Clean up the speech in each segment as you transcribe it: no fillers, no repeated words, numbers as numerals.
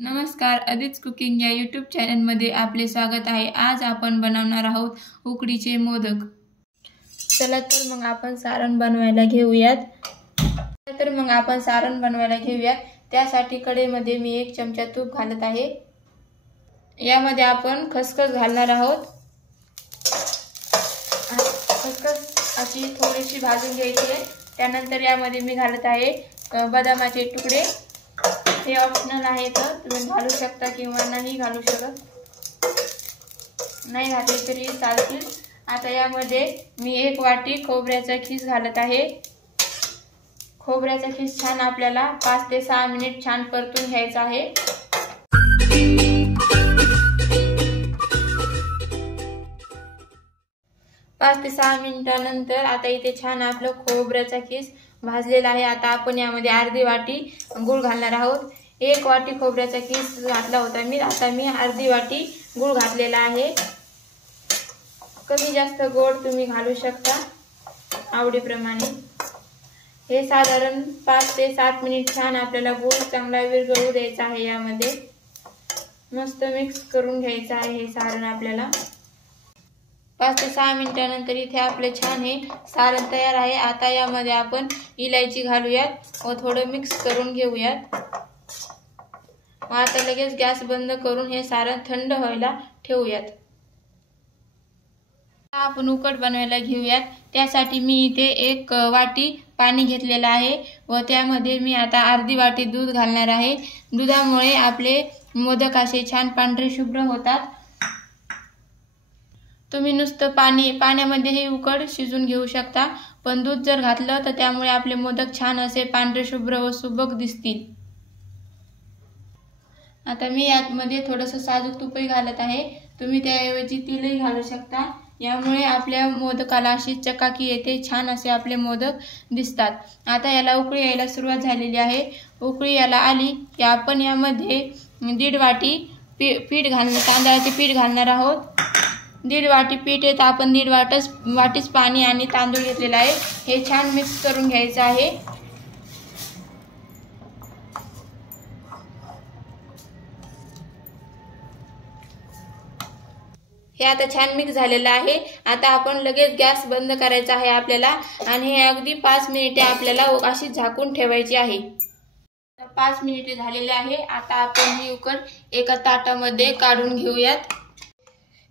नमस्कार, अदित कुकिंग या यूट्यूब चॅनलमध्ये आपले स्वागत आहे। आज आपण बनवणार आहोत उकडीचे मोदक। चला तर मग आपण सारण बनवायला घेऊयात। त्यासाठी कढईमध्ये मी 1 चमचा तूप घालत आहे। यामध्ये आपण खसखस घालणार आहोत। खसखस अशी थोडीशी भाजून घ्यायची आहे। त्यानंतर यामध्ये मी घालत आहे बदामाचे तुकडे। हे ऑप्शनल आहे, तर तुम्ही घालू शकता किंवा नाही घालू शकत, नाही घातले तरी चालतील। आता यामध्ये मी 1 वाटी खोबऱ्याचा खीस घालत आहे। खोबऱ्याचा खीस छान आपल्याला 5 ते 6 मिनिट छान परतून घ्यायचा आहे। पाच ते 6 मिनिटांनंतर आता इथे छान आपलं खोबऱ्याचा खीस भाजलेला आहे। आता आपण यामध्ये अर्धी वाटी गूळ घालणार आहोत। 1 वाटी खोबऱ्याचा खीस घातला होता मी, आता मी अर्धी वाटी गूळ घातलेला आहे। कमी जास्त गोड तुम्ही घालू शकता आवडीप्रमाणे। हे साधारण 5 ते 7 मिनिट छान आपल्याला गूळ चांगला विरघळू द्यायचा आहे। यामध्ये मस्त मिक्स करून घ्यायचं आहे हे सारण आपल्याला। 5 ते 6 मिनिटांनंतर इथे आपले छान हे सारण तयार आहे। आता यामध्ये आपण इलायची घालूयात व थोडं मिक्स करून घेऊयात। आता लगेच गॅस बंद करून हे सारण थंड व्हायला ठेवूयात। आपण उकड बनवायला घेऊयात। त्यासाठी मी इथे 1 वाटी पाणी घेतलेलं आहे व त्यामध्ये मी आता अर्धी वाटी दूध घालणार आहे। दुधामुळे आपले मोदक असे छान पांढरे शुभ्र होतात। तुम्ही नुसतं पाण्यामध्ये हे उकड शिजून घेऊ शकता, पण दूध जर घातलं तर त्यामुळे आपले मोदक छान असे पांढरे शुभ्र व सुबक दिसतील। आता मी यामध्ये थोडंसं साजूक तूपही घालत आहे। तुम्ही त्याऐवजी तेलही घालू शकता। यामुळे आपल्या मोदकाला अशी चकाकी येते, छान असे आपले मोदक दिसतात। आता याला उकळी यायला सुरुवात झालेली आहे। उकळी याला आली की आपण यामध्ये 1.5 वाटी तांदळाचे पीठ घालणार आहोत। 1.5 वाटी पीठ आहे तर आपण 1.5 वाटीच पाणी आणि तांदूळ घेतलेला आहे। हे छान मिक्स करून घ्यायचं आहे। हे आता छान मिक्स झालेलं आहे। आता आपण लगेच गॅस बंद करायचा आहे आपल्याला आणि हे अगदी 5 मिनिटे आपल्याला अशी झाकून ठेवायची आहे। 5 मिनिटे झालेले आहे। आता आपण ही उकड एका ताटामध्ये काढून घेऊयात।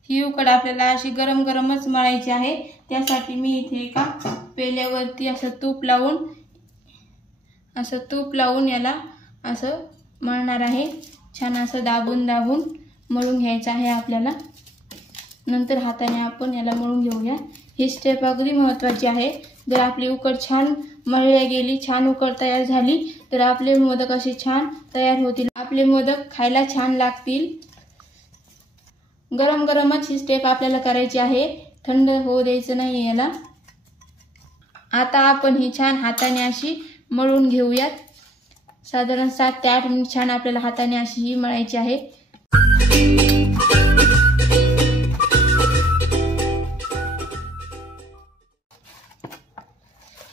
ही उकड आपल्याला अशी गरम गरमच मळायची आहे। त्यासाठी मी इथे एका पेल्यावरती असं तूप लावून याला असं मळणार आहे। छान असं दाबून मळून घ्यायचं आहे आपल्याला। नंतर हाताने आपण याला मळून घेऊया। ही स्टेप अगदी महत्त्वाची आहे। जर आपली उकड छान मळल्या गेली, छान उकड तयार झाली तर आपले मोदक असे छान तयार होतील। आपले मोदक खायला छान लागतील। गरम गरमच ही स्टेप आपल्याला करायची आहे, थंड होऊ द्यायचं नाही याला। आता आपण ही छान हाताने अशी मळून घेऊयात। साधारण 7 ते 8 मिनिट छान आपल्याला हाताने अशी ही मळायची आहे।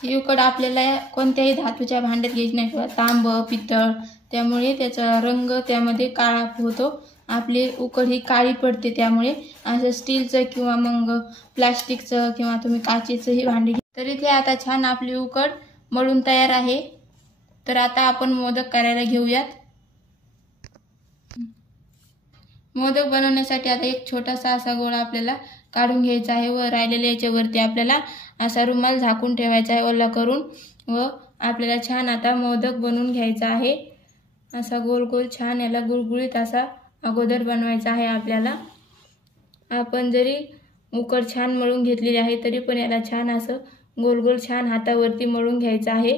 ही उकड आपल्याला कोणत्याही धातूच्या भांड्यात घ्यायची नाही, तांब, पितळ, त्यामुळे त्याचा रंग त्यामध्ये काळा होतो। आपली उकड ही काळी पडते। त्यामुळे असं स्टीलचं किंवा मग प्लास्टिकचं किंवा तुम्ही काचेचं ही भांडी तर इथे आता छान आपली उकड मळून तयार आहे। तर आता आपण मोदक करायला घेऊयात। मोदक बनवण्यासाठी आता एक छोटासा असा गोळा आपल्याला काढून घ्यायचा आहे व राहिलेल्या याच्यावरती आपल्याला असा रुमाल झाकून ठेवायचा आहे ओला करून व आपल्याला छान आता मोदक बनवून घ्यायचा आहे। असा गोल गोल छान याला गुळगुळीत असा अगोदर बनवायचा आहे आपल्याला। आपण जरी उकड छान मळून घेतलेली आहे तरी पण याला छान असं गोल गोल छान हातावरती मळून घ्यायचं आहे।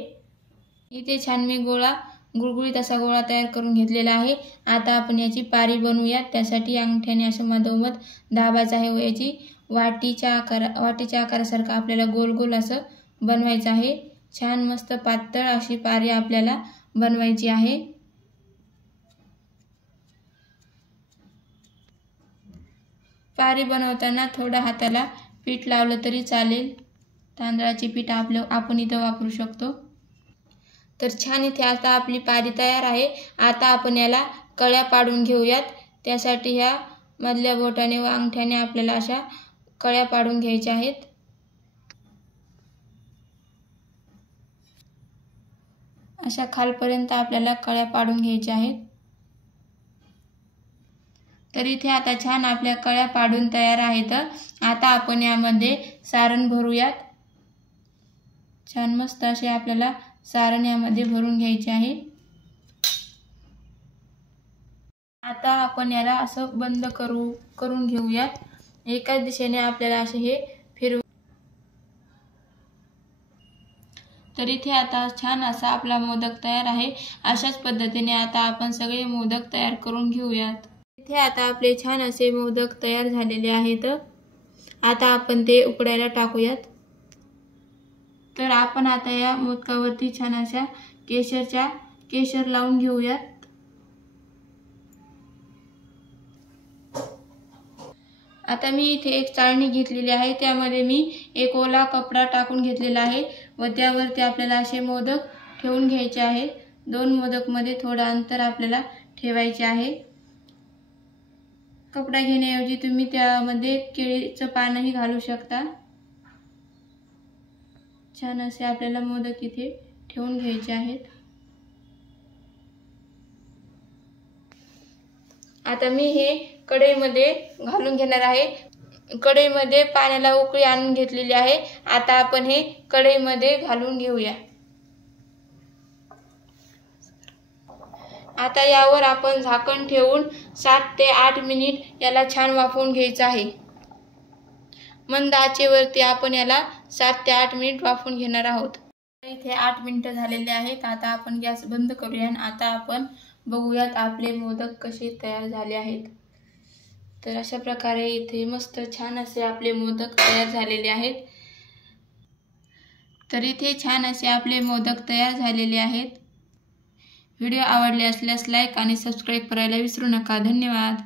इथे छान मी गुळगुळीत असा गोळा तयार करून घेतलेला आहे। आता आपण याची पारी बनवूयात। त्यासाठी अंगठ्याने असं मधोमध दाबायचं आहे व याची वाटीच्या आकारासारखं आपल्याला गोल गोल असं बनवायचं आहे। छान मस्त पातळ अशी पारी आपल्याला बनवायची आहे। पारी बनवताना थोडं हाताला पीठ लावलं तरी चालेल। तांदळाचे पीठ आपण इथं वापरू शकतो। तर छान इथे आता आपली पारी तयार आहे। आता आपण याला कळ्या पाडून घेऊयात। त्यासाठी ह्या मधल्या बोटाने व अंगठ्याने आपल्याला अशा कळ्या पाडून घ्यायच्या आहेत। अशा खालपर्यंत आपल्याला कळ्या पाडून घ्यायच्या आहेत। तर इथे आता छान आपल्या कळ्या पाडून तयार आहेत। आता आपण यामध्ये सारण भरूयात। छान मस्त असे आपल्याला सारण यामध्ये भरून घ्यायचे आहे। आता आपण याला असं बंद करून घेऊयात। एकाच दिशेने आपल्याला असे हे फिरवू। तर इथे आता छान असा आपला मोदक तयार आहे। अशाच पद्धतीने आता आपण सगळे मोदक तयार करून घेऊयात। इथे आता आपले छान असे मोदक तयार झालेले आहेत। आता आपण ते उकडायला टाकूयात। तर आपण आता या मोदकावरती छान अशा केशर लावून घेऊयात। आता मी इथे एक चाळणी घेतलेली आहे। त्यामध्ये मी एक ओला कपडा टाकून घेतलेला आहे व त्यावरती आपल्याला असे मोदक ठेवून घ्यायचे आहे। दोन मोदक मध्ये थोडं अंतर आपल्याला ठेवायचे आहे। कपडा घेण्याऐवजी तुम्ही त्यामध्ये केळीचं पानही घालू शकता। छान असे आपल्याला मोदक इथे ठेवून घ्यायचे आहेत। आता मी हे कढईमध्ये घालून घेणार आहे। कढईमध्ये पाण्याला उकळी आणून घेतलेली आहे। आता आपण हे कढईमध्ये घालून घेऊया। आता यावर आपण झाकण ठेवून 7 ते 8 मिनिट याला छान वाफवून घ्यायचं आहे। मंद आचेवरती आपण याला 7 ते 8 मिनिट वाफवून घेणार आहोत। इथे 8 मिनिटं झालेले आहेत। आता आपण गॅस बंद करूया आणि आता आपण बघूयात आपले मोदक कसे तयार झाले आहेत। तर अशा प्रकारे इथे मस्त छान असे आपले मोदक तयार झालेले आहेत। तर इथे छान असे आपले मोदक तयार झालेले आहेत। व्हिडिओ आवडले असल्यास लाईक आणि सबस्क्राइब करायला विसरू नका। धन्यवाद।